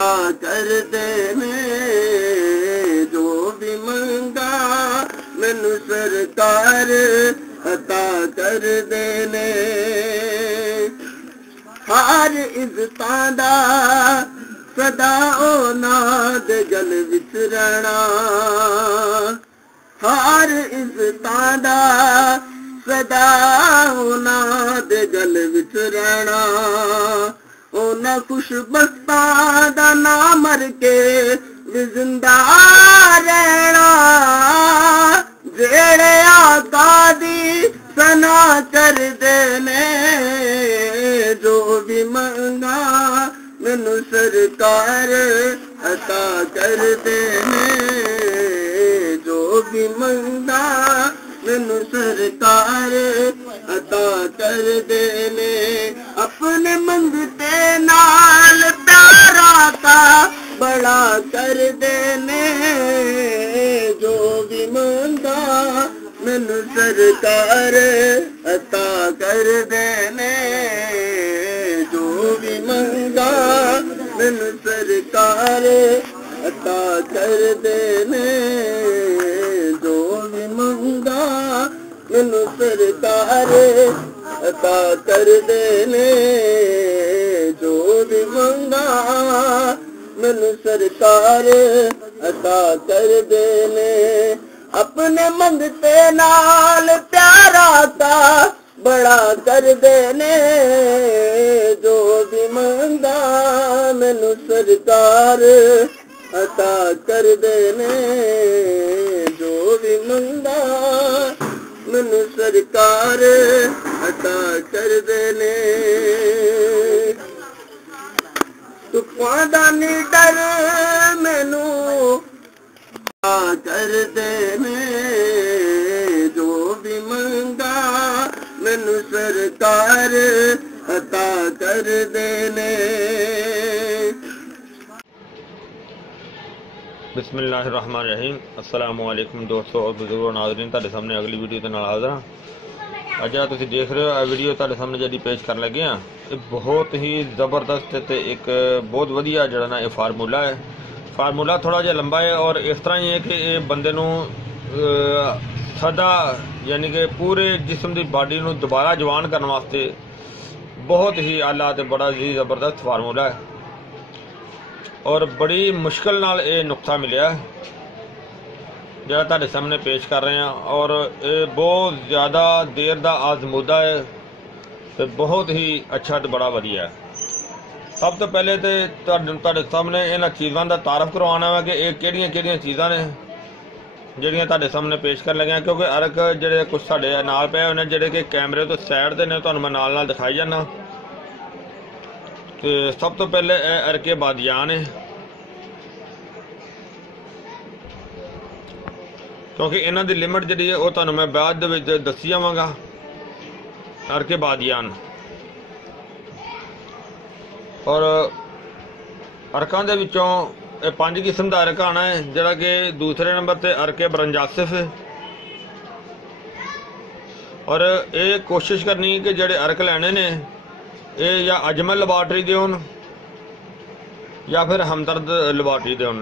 कर देने जो भी मंगा मैनू सरकार अता कर देने। हर इज्जतां दा सदा औलाद गल विच रहना, हर इज्जतां दा सदा औलाद गल विच रहना। उन्हां खुशबख्तां दा ना मर के भी जिंदा रहना, जेड़े आका दी सना कर देने जो भी मंगा मैनू सरकार अता कर देने। जो भी मंगा मैनू सरकार अता कर देने। अपने मंगते नाल प्यारा का बड़ा कर देने। जो भी मंगा मैनू सरकार अता कर देने। जो भी मंगा मैनू सरकार अता कर देने। जो भी मंगा मैनू सरकार अता कर देने। जो भी मंगा मैनू सरकार अता कर देने। अपने मंगते नाल प्यारा का बड़ा कर देने। जो भी मंगा मैनू सरकार अता कर देने। जो भी मंगा मैनू सरकार अता कर देने। तुफां दा नी डर मैनू कर देने। जो भी मंगा मैनू सरकार अता कर देने। बिस्मिल्लाहिर्रहमानिर्रहीम। अस्सलामु अलैकुम दोस्तों और बुजुर्गों नाज़रीन, तुहाडे सामने अगली वीडियो के नाल हाज़र हां। अज तुसीं देख रहे हो आ वीडियो तुहाडे सामने जिहड़ी पेश कर लगे हां, ये बहुत ही ज़बरदस्त ते एक बहुत वधिया जिहड़ा ना ये फार्मूला है। फार्मूला थोड़ा जिहा लंबा है और इस तरह ही है कि ये बंदे नूं सदा यानी कि पूरे जिस्म की बॉडी नूं दोबारा जवान करने वास्ते बहुत ही आला ते बड़ा ही ज़बरदस्त फार्मूला है और बड़ी मुश्किल नाल ये नुक्ता मिलिया जिहड़ा तुहाडे सामने पेश कर रहे हैं। और ये बहुत ज़्यादा देर दा आजमूदा है तो बहुत ही अच्छा तो बड़ा वधिया है। सब तो पहले तो तुहाडे सामने इन्हां चीज़ों का तारफ करवाना है कि ये किहड़ियां चीज़ां ने जिहड़ियां तुहाडे सामने पेश कर लगे, क्योंकि अर्क जिहड़े कुछ साडे नाल पे होने जिहड़े कि कैमरे तो साइड दे ने, तुहानूं मैं नाल नाल दिखाई जाना। तो सब तो पहले अर्के बादियान है, क्योंकि इन्हां दी लिमिट जिहड़ी है वो तुहानूं मैं बाद दे विच दस्सी जावांगा। अर्के बादियान और अर्कां दे विचों 5 किस्म का अर्क आना है, जिहड़ा कि दूसरे नंबर ते अर्के बरंजासिफ है। और ये कोशिश करनी कि जिहड़े अर्क लैने ने ये या अजमल लैबार्टरी दे होण या फिर हमदर्द लैबार्टरी दे होण।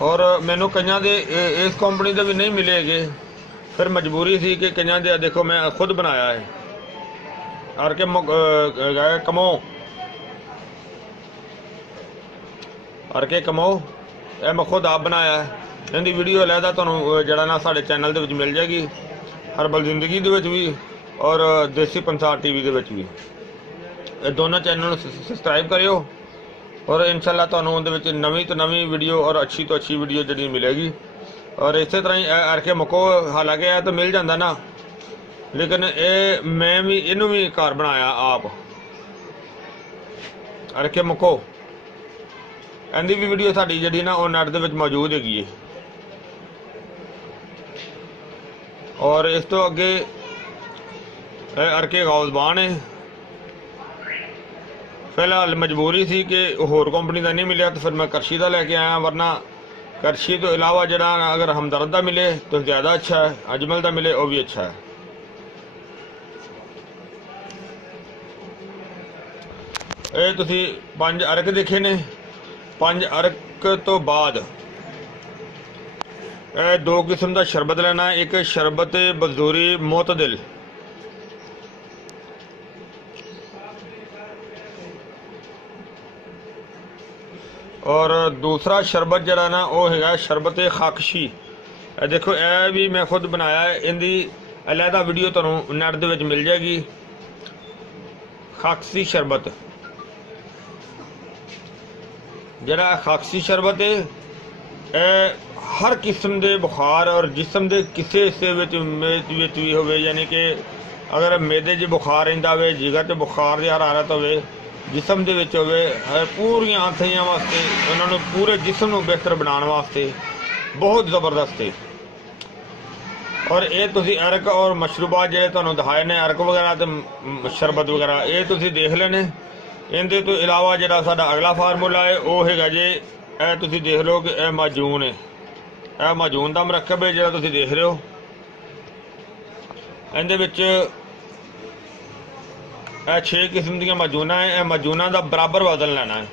और मैनू कईयां दे इस कंपनी दे भी नहीं मिले हैगे, फिर मजबूरी थी कि कईयां दे देखो मैं खुद बनाया है अर्के कमो अर्के कमो यह मैं खुद आप बनाया है। इनकी वीडियो अलहदा तुहानूं जिहड़ा ना साडे चैनल दे विच मिल जाएगी, हरबल जिंदगी दे विच भी और देसी पंसार टीवी दे विच भी। ये दोनों चैनल सबसक्राइब करियो और इंशाअल्लाह तुहानूं उहदे विच नवीं तो नवीं वीडियो और अच्छी तो अच्छी वीडियो जिहड़ी मिलेगी। और इस तरह ही अर्के मुको हालांकि यह तो मिल जाता ना, लेकिन ये मैं भी इनू भी घर बनाया आप अर्के मुको। इनकी भी वीडियो साडी जिहड़ी ना नेट दे विच मौजूद हैगी है। और इस तो अगे अर्के गौज़बान है। फिलहाल मजबूरी थी कि होर कंपनी का नहीं मिले तो फिर मैं करशी का लैके आया, वरना करशी तो इलावा जरा अगर हमदर्द का मिले तो ज़्यादा अच्छा है, अजमल का मिले वो भी अच्छा है। ਇਹ ਤੁਸੀਂ 5 ਅਰਕ ਦੇਖੇ ਨੇ। 5 ਅਰਕ ਤੋਂ ਬਾਅਦ ਇਹ 2 किस्म का शरबत लेना है। एक शरबत बजूरी मोतदिल, और दूसरा शरबत जरा ना वो है शरबत खाकशी। देखो यह भी मैं खुद बनाया है, इनकी अलहदा वीडियो तुहानू नैट दे विच मिल जाएगी। खाकसी शरबत, जरा खाकसी शरबत है हर किस्म के बुखार और जिसम के किसी हिस्से भी हो, यानी कि अगर मेदे च बुखार रहिंदा होवे, जिगर ते बुखार की हरारत होवे, जिसम दे विच होवे, पूरियां आंथियां वास्ते उन्होंने पूरे जिसम नूं बेहतर बनाने वास्ते बहुत ज़बरदस्त है। और ये तुसी अरक और मशरूबात जिहड़े तुहानूं दिखाए ने, अरक वगैरह ते शरबत वगैरह, ये तुसी देख लेने। इनके तो इलावा जिहड़ा साडा अगला फार्मूला है वो हैगा जे ए तुसी देख लो कि यह माजून है, यह माजून का मुरक्कब है जिहड़ा तुसी देख रहे हो। इहदे विच 6 किस्म दी माजूना है। यह माजूना का बराबर वजन लेना है,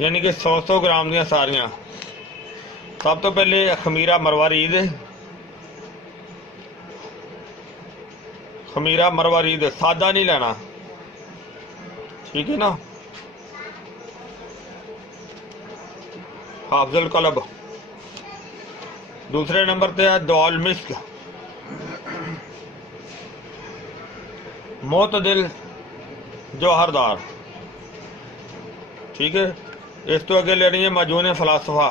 यानी कि 100-100 ग्राम दी सारियां। सब तो पहले खमीरा मरवारीद है, खमीरा मरवारीद सादा नहीं लेना, ठीक है ना। हाफजुल कलब। दूसरे नंबर पे है दौल मिस्क, मोतदिल जौहरदार, ठीक है। इस तो अगे लेनी है माजून फलासफा।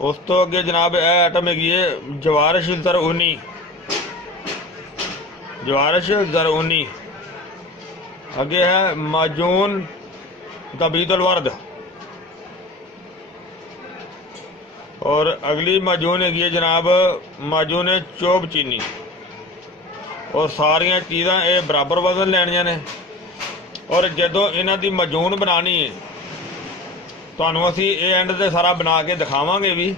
उस तो अगे जनाब यह आइटम हैगी है जवारिश ज़रऊनी, जवारिश ज़रऊनी। अगे है माजून तबीदुल वर्द, और अगली माजून है जनाब माजून चोब चीनी। और सारिया चीज़ां ये बराबर वजन लैनियां ने। और जदों इन्हां दी माजून बनानी है तुहानूं असीं ये एंड ते सारा बना के दिखावांगे भी,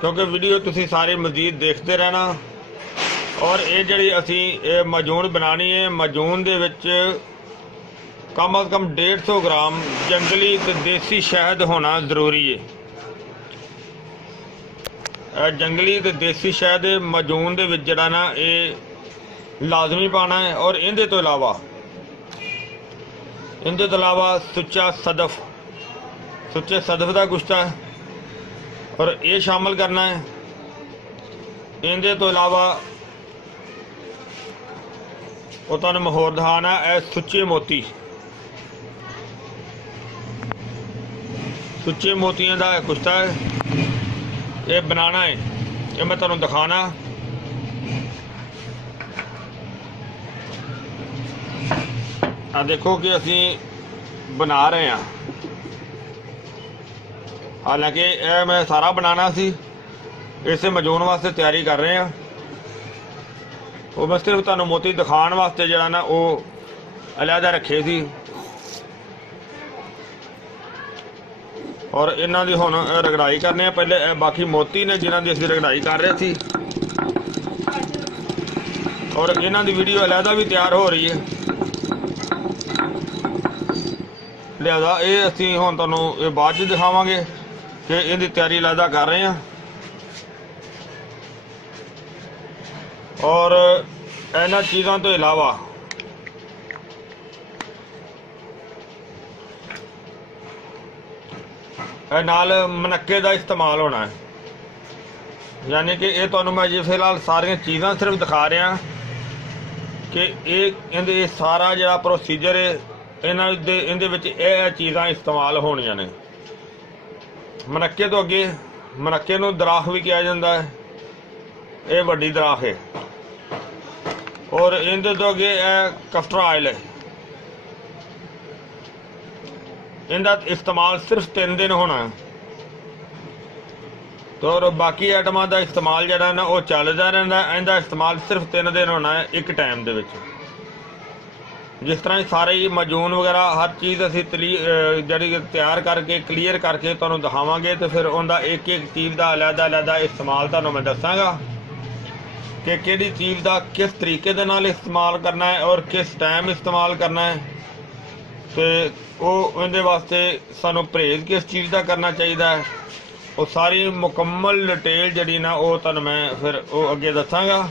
क्योंकि वीडियो तुसीं सारी मजीद देखते रहना। और ये जिहड़ी असीं माजून बनानी है, माजून दे विच कम अज़ कम 150 ग्राम जंगली ते देसी शहद होना जरूरी है। जंगली ते देसी शहद माजून दे विच जिहड़ा ना ये लाजमी पाना है। और इहदे तो इलावा सुच्चा सदफ, सुच्चे सदफ का गुश्ता है और ये शामिल करना है। इहदे तो इलावा वो तुहानूं होर दिखाना है सुच्चे मोती, सुच्चे मोतियों का कुश्ता है, ये बनाना है, ये मैं तुहानूं दिखाना। आ देखो कि असी बना रहे हैं, हालांकि यह मैं सारा बनाना सी, इसे मजून वास्ते तैयारी कर रहे हैं। वो मैं सिर्फ तुहानूं मोती दिखाने वास्ते जिहड़ा ना वो अलहदा रखे सी। और इन्हां दी हुण रगड़ाई करने पहले बाकी मोती ने जिन्हां दी असीं रगड़ाई कर रहे थे। और इन्हां दी वीडियो अलहदा भी तैयार हो रही है, लिहाजा ये असीं हुण तुहानूं बाद च दिखावांगे कि इहदी तैयारी अलहदा कर रहे हैं। और इन्हां चीज़ों तो इलावा नाल मनक्के का इस्तेमाल होना है, यानी कि ये तुहानूं मैं जी फिलहाल सारियां चीज़ां सिर्फ दिखा रहा कि ये सारा जिहड़ा प्रोसीजर है इहदे विच यह चीज़ां इस्तेमाल होणियां ने। मनक्के तो अगे, मनक्के नूं दराख भी कहा जाता है, ये वड्डी दराख है। और इहदे तो अगे कस्टर ऑयल है, इनका इस्तेमाल सिर्फ 3 दिन होना है। तो और बाकी आइटमां का इस्तेमाल जिहड़ा ना वो चलदा रहिंदा, इनका इस्तेमाल सिर्फ 3 दिन होना है एक टाइम दे विच। जिस तरह सारे ही मजून वगैरह हर चीज़ असीं जिहड़ी तैयार करके क्लीयर करके तुहानूं दिखावांगे, तो फिर उनका एक एक चीज़ का अलहदा अलहदा इस्तेमाल तुहानूं मैं दसांगा। कि किहड़ी चीज़ का किस तरीके दे नाल इस्तेमाल करना है और किस टाइम इस्तेमाल करना है, तो वो इहदे वास्ते सानू परहेज किस चीज़ का करना चाहिए है, वो सारी मुकम्मल डिटेल जिहड़ी ना वो तुहानूं मैं फिर वो अगे दसांगा।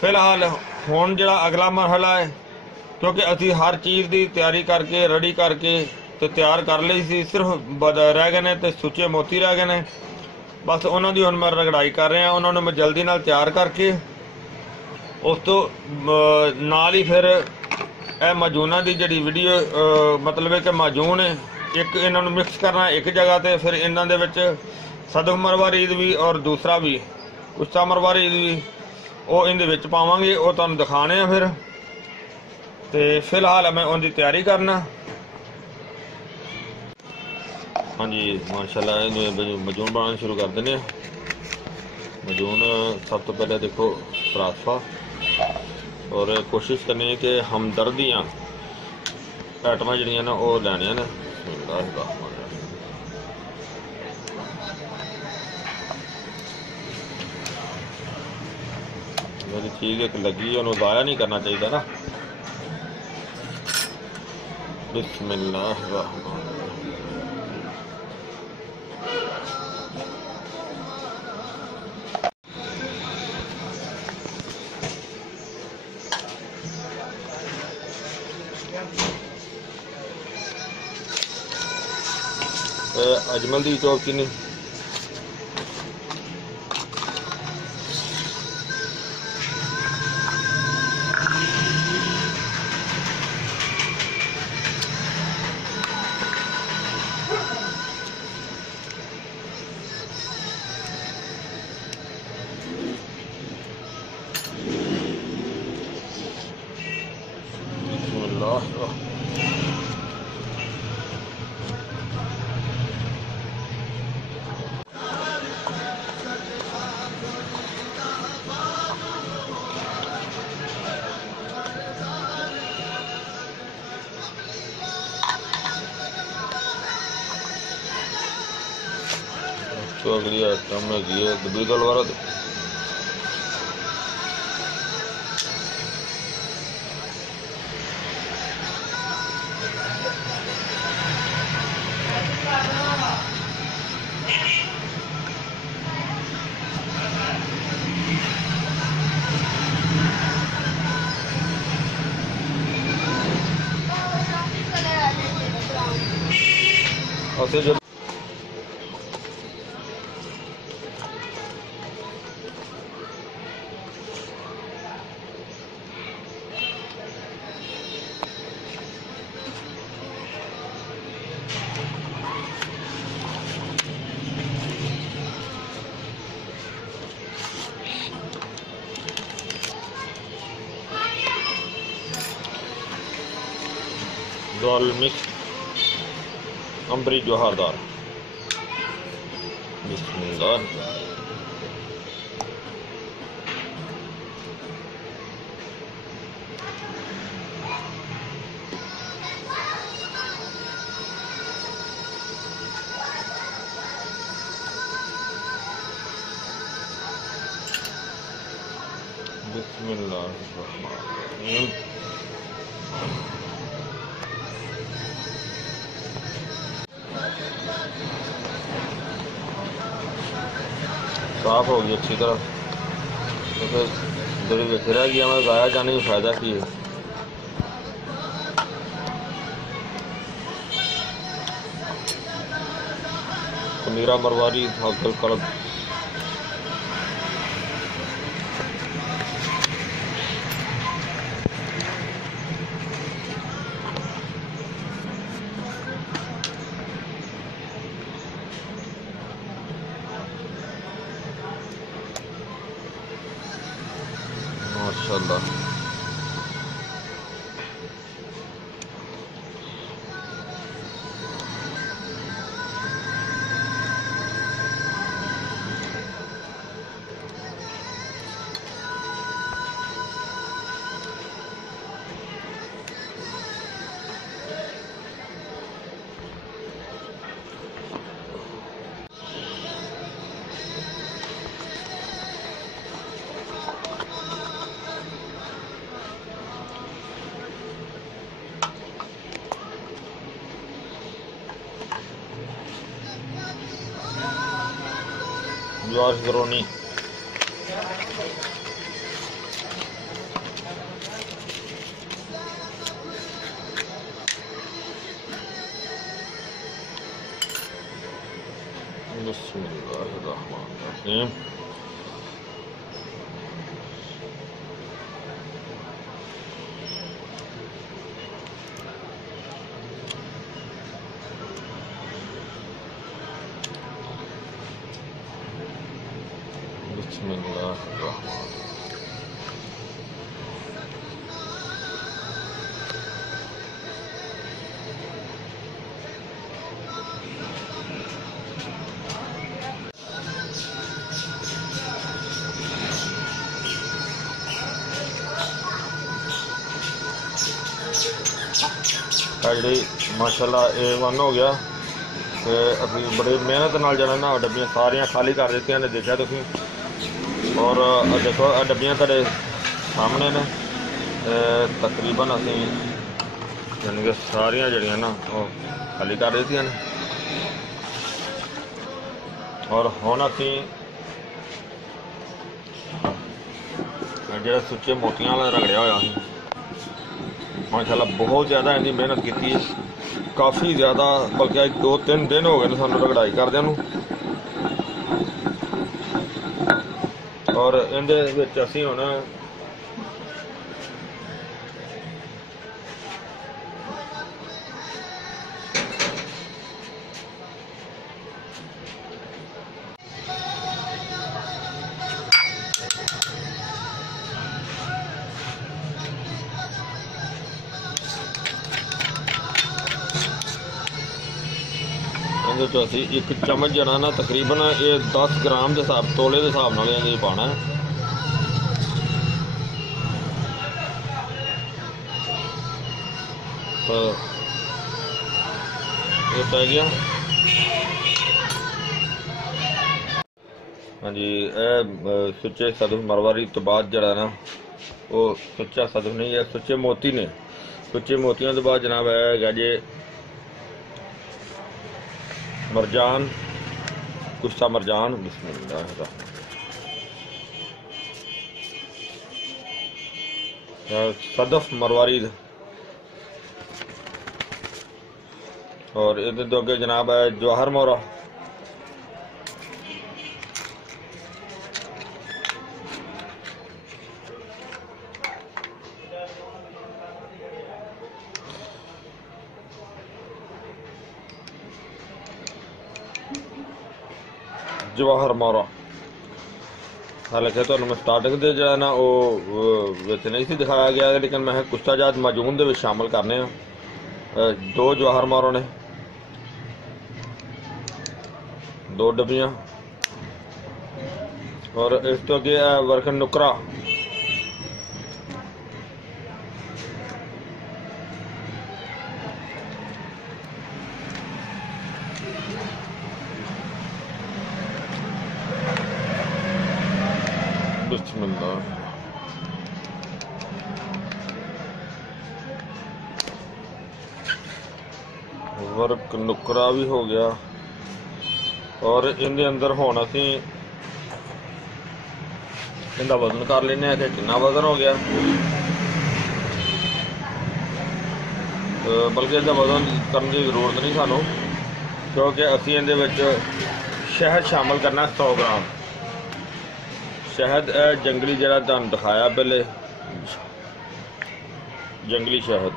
फिलहाल हुण जिहड़ा अगला मरहला है, क्योंकि असी हर चीज़ की तैयारी करके रेडी करके तो तैयार कर ली सी, सिर्फ रह गए ने तो सुच्चे मोती रह गए ने, बस उन्हों की हुण मैं रगड़ाई कर रहा। उन्होंने मैं जल्दी नाल तैयार करके उस तो नाल ही फिर माजूना की जिहड़ी वीडियो मतलब है कि माजून एक इन्हों मिक्स करना एक जगह ते, फिर इन्हों दे विच सदक मरवार ईद भी और दूसरा भी कुश्ता मरवार ईद भी वो इहदे विच पावांगे, वो तुहानूं दिखाने आ। फिर ते फिलहाल मैं उनकी तैयारी करना। हाँ जी माशाल्लाह मजून बनाना शुरू कर देने। मजून सब तो पहले देखो पराठा, और कोशिश करनी है कि हमदर्दियाँ आइटमां जिहड़ियां ना वो लैनियां ने। मेरी चीज़ एक लगी उन्होंने ज़ाया नहीं करना चाहिए ना। बिस्मिल्लाह अजमल दी चौक किन्नी तो अगली आइटम हैगी है दबी तलवार। और जो दाल मिक्स अंबरी जोहारदार। बिस्मिल्लाह। बिस्मिल्लाहिर्रहमानिर्रहीम। साफ हो गई अच्छी तरह, तो फिर जब फिर गया मैं ज़ाया जाने में फ़ायदा की है। पनीरा मरवारी हाकल करद माशाल्लाह। ज्वार गरोनी। बिस्मिल्लाहिर्रहमानिर्रहीम। बिस्मिल्लाहिर्रहमानिर्रहीम। जी माशाल्लाह A1 हो गया। तो अभी बड़ी मेहनत नाल जरा ना डब्बियां सारियां खाली कर दित्तियां ने, देखा तुसीं। और देखो डब्बियां तुहाडे सामने ने। तकरीबन असीं यानी कि सारियां जड़ियां ना वो खाली कर दित्तियां ने। और हुण असीं जिहड़ा सुच्चे मोतियां वाला रगड़िया होया सी, माशाल्लाह बहुत ज़्यादा इन्नी मेहनत की है, काफ़ी ज़्यादा, बल्कि अज 2-3 दिन हो गए सानू रगड़ाई करदियां नूं। और इहदे विच असीं हुण असी एक चम्मच जरा ना तकरीबन ये 10 ग्राम के हिसाब, तोले के हिसाब नाल इहदे पाना है। तो ये पै गया। हाँ जी, सुच्चे सदफ मरवारी तो बाद जरा ना वो सुच्चा सदफ नहीं है, सुच्चे मोती ने। सुच्चे मोतियों तो बाद जनाब है जे मरजान, कुश्ता मरजान। बिस्मिल्लाह। सदफ मरवारी। और इधर तो अगे जनाब है जवाहर मोरा। जवाहर मोरा हालांकि तो मैं स्टार्टिंग से जो है ना वो नहीं सी दिखाया गया, लेकिन मैं कुश्ता जात माजून दे विच शामिल करने 2 जवाहर मोरा ने, 2 डब्बियां। और इस तो अगे वर्कन नुकरा। बिस्मिल्लाह। वर्क नुकरा भी हो गया। और इनके अंदर हुण असीं इनका वजन कर लेने कि कितना वजन हो गया। बल्कि इसका वजन करने की जरूरत नहीं सानू, क्योंकि असीं इहदे विच शहद शामिल करना 100 ग्राम। शहद जंगली जरा तुहानूं दिखाया पहले, जंगली शहद,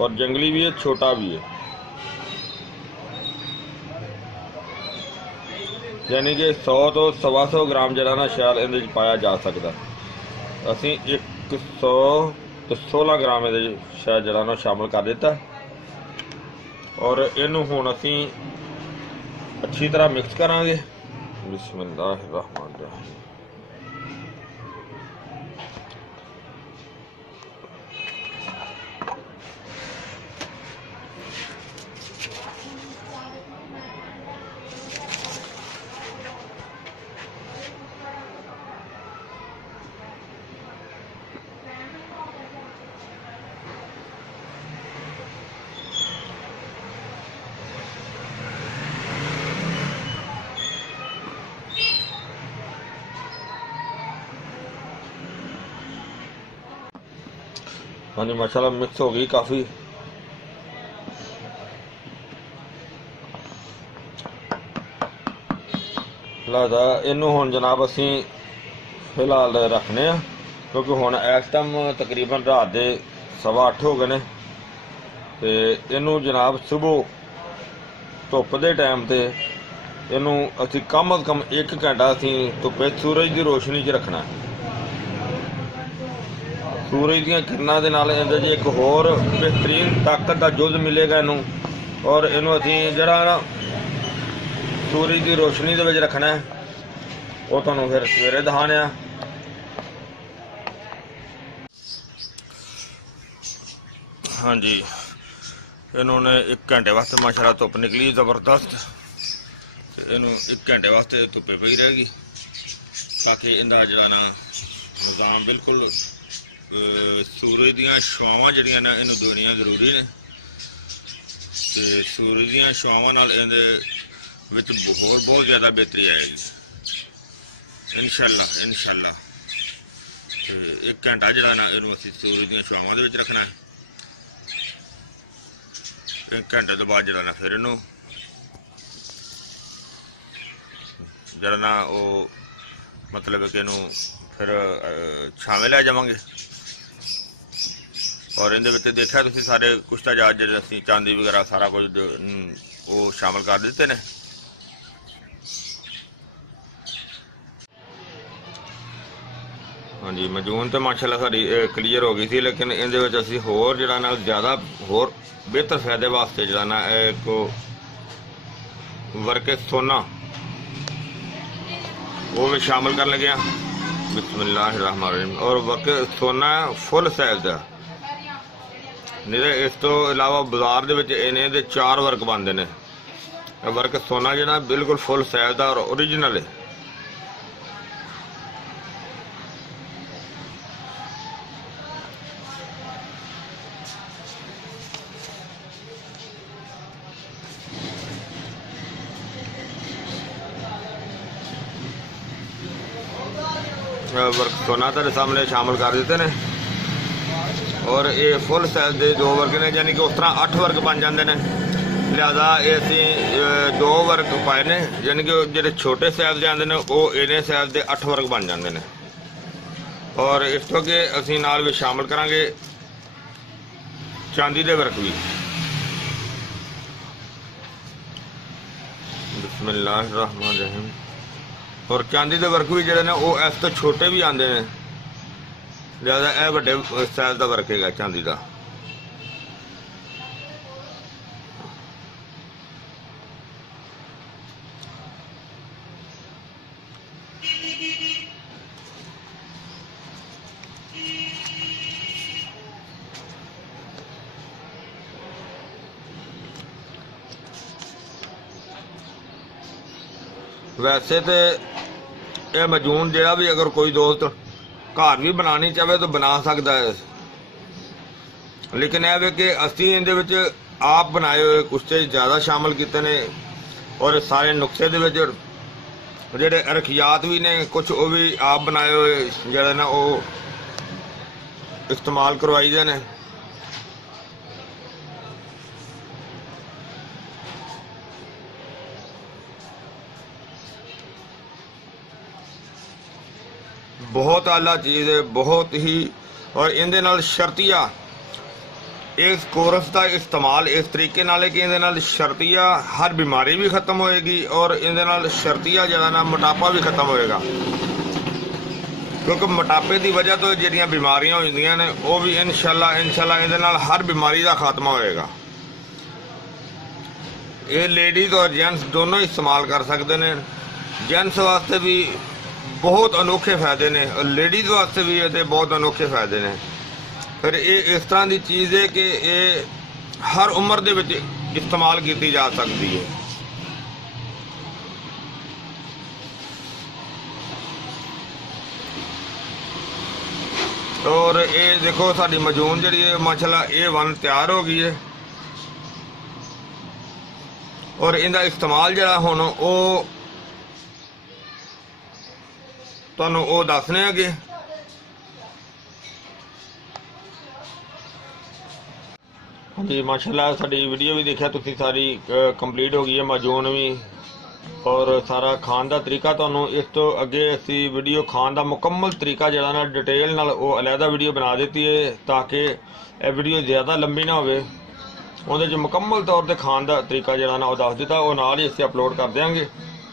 और जंगली भी है, छोटा भी है, यानी कि 100 तो 125 ग्राम जरा ना शहद इहदे पाया जा सकता। असीं 100 तो 16 ग्राम इहदे शहद जरा ना शामिल कर दिता। और इनू हुण असीं अच्छी तरह मिक्स करांगे। बिस्मिल्लाहिर्रहमानिर्रहीम। हाँ जी माशाल्लाह मिक्स हो गई काफ़ी। लिहाजा इनू हुण जनाब असी फिलहाल रखने आ, क्योंकि हुण इस टाइम तकरीबन रात के 8:15 हो गए ने। ते इनू जनाब सुबह धुप के टाइम ते इनू असी कम अज़ कम 1 घंटा असी धुप्पे सूरज की रोशनी च रखना। सूरज दी किरणां दे नाल इहदे च एक होर बेहतरीन ताकत का जुज़ मिलेगा इनू। और इनू असी जिहड़ा ना सूरज की रोशनी दे विच रखना है, वो तुहानूं फिर सवेरे दिखाने आ। हाँ जी इन्होंने 1 घंटे वास्ते माशाल्लाह धुप निकली ज़बरदस्त। इनू 1 घंटे वास्ते धुप्पे पई रहेगी ताकि इनका जिहड़ा ना निज़ाम बिल्कुल सूरज दियां छावां जिहड़ियां ने इनू देनियां जरूरी ने। ते सूरज दियां छावां नाल इहदे विच होर बहुत ज़्यादा बेहतरी आएगी इंशाअल्लाह इंशाअल्लाह। 1 घंटा जिहड़ा ना इनू असीं सूरज दियां छावां दे विच रखना है। 1 घंटे तो बाद जिहड़ा ना फिर इनू जिहड़ा ना वो मतलब कि इनू फिर छावें लै जावांगे। और इहदे विच देखिया तुसीं सारे कुश्ता जहाज जिहड़े असीं चांदी वगैरह सारा कुछ वो शामिल कर दिते ने। हाँ जी मजून तो माशाल्लाह सारी क्लीयर हो गई थी, लेकिन इहदे विच असीं होर जिहड़ा ना ज़्यादा होर बेहतर फायदे वास्ते जिहड़ा ना एक वर्के सोना वो भी शामिल कर लगे। बिस्मिल्लाहिर्रहमानिर्रहीम। और वर्के सोना फुल साइज का नहीं तो इस तो इलावा बाजार दे विच इन्हें दे 4 वर्क बनते हैं। वर्क सोना जिहड़ा बिल्कुल फुल साइज का और ओरिजिनल है। वर्क सोना तेरे सामने शामिल कर देते हैं। और ये फुल साइज के 2 वर्क ने, यानी कि उस तरह 8 वर्क बन जाते हैं। लिहाजा ये असीं 2 वर्क पाए ने, यानी कि जो छोटे साइज के आते हैं वो इन्ने साइज के 8 वर्क बन जाते हैं। और इस तो अगे असीं नाल भी शामिल करांगे चांदी के वर्क भी। बिस्मिल्लाहिर्रहमानिर्रहीम। और चांदी के वर्क भी जोड़े ने वो इस तो छोटे भी आते हैं। लिहाजा यह बड़े साइज का वर्क है चांदी का। वैसे तो यह मजून जोड़ा भी अगर कोई दोस्त घर भी बनानी चाहे तो बना सकता है, लेकिन यह कि असीं इहदे विच आप बनाए हुए कुश्ते ज़्यादा शामिल किए ने। और सारे नुस्खे दे विच जेहड़े अरखियात भी ने कुछ वो भी आप बनाए हुए जेहड़े ना वो इस्तेमाल करवाई दे ने। बहुत आला चीज़ है, बहुत ही। और इहदे नाल शर्तिया इस कोरस का इस्तेमाल इस तरीके नाल है कि इहदे नाल शर्तिया हर बीमारी भी खत्म होएगी और इहदे नाल शर्तिया जिहड़ा ना मोटापा भी खत्म होएगा। क्योंकि मोटापे की वजह तो जिहड़ियां बीमारियां हो जांदियां ने वो भी इंशाअल्लाह इहदे नाल हर बीमारी का खात्मा होएगा। ये लेडीज़ और जेंट्स दोनों इस्तेमाल कर सकते हैं। जेंट्स वास्ते भी बहुत अनोखे फायदे ने और लेडीज़ वास्ते भी ये बहुत अनोखे फायदे ने। फिर ये इस तरह की चीज़ है कि ये हर उम्र दे विच इस्तेमाल की जा सकती है। और ये देखो साडी मजून जी माशाल्लाह A1 तैयार हो गई है। और इनका इस्तेमाल जरा हुण वो तुहानूं वो दसने अगे। जी माशाल्लाह साडी वीडियो भी देखिया तुसीं सारी कंप्लीट हो गई है, माजून भी और सारा खान का तरीका। तुहानूं इस तो अगे असी वीडियो खान का मुकम्मल तरीका जिहड़ा ना डिटेल नाल वो अलहदा वीडियो बना दी है ताकि यह वीडियो ज़्यादा लंबी ना होवे। उहदे च मुकम्मल तौर पर खान का तरीका जिहड़ा ना वो दस दिता, वो नाल ही असीं अपलोड कर देंगे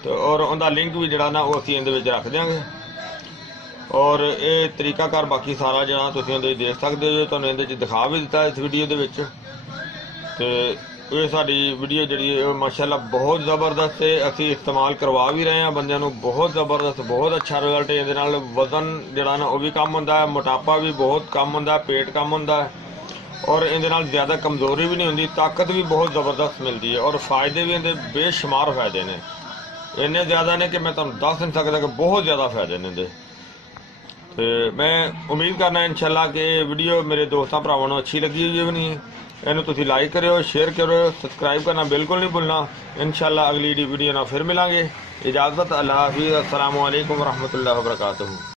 तो और उहदा लिंक भी जिहड़ा ना वो असीं इहदे विच रख देंगे। और ये तरीकाकार बाकी सारा जिहड़ा तुसीं उहदे देख सकदे हो, तुहानूं इहदे च दिखा भी दिता इस वीडियो दे विच। ते ये साडी वीडियो जिहड़ी है माशाल्लाह बहुत ज़बरदस्त है, असीं इस्तेमाल करवा भी रहे हैं बंदियां नूं, बहुत ज़बरदस्त बहुत अच्छा रिजल्ट है। इहदे नाल वजन जिहड़ा ना वो भी कम हुंदा है, मोटापा भी बहुत कम हुंदा है, पेट कम हुंदा है और इहदे नाल ज़्यादा कमज़ोरी भी नहीं हुंदी, ताकत भी बहुत ज़बरदस्त मिलती है और फ़ायदे भी इहदे बेशुमार फ़ायदे ने, इन्ने ज़्यादा ने कि मैं तुहानूं दस नहीं सकदा कि बहुत ज़्यादा फ़ायदे ने इहदे। तो मैं उम्मीद करना इंशाल्लाह कि वीडियो मेरे दोस्तों भरावां नूं अच्छी लगी होई होनी है। इन्हूं तुसीं लाइक करियो, शेयर करियो, सबसक्राइब करना बिल्कुल नहीं भुलना। इंशाल्लाह अगली वीडियो नाल फिर मिलांगे। इजाज़त, अल्लाह हाफिज़, अस्सलामु अलैकुम वरहमतुल्लाहि वबरकातुहू।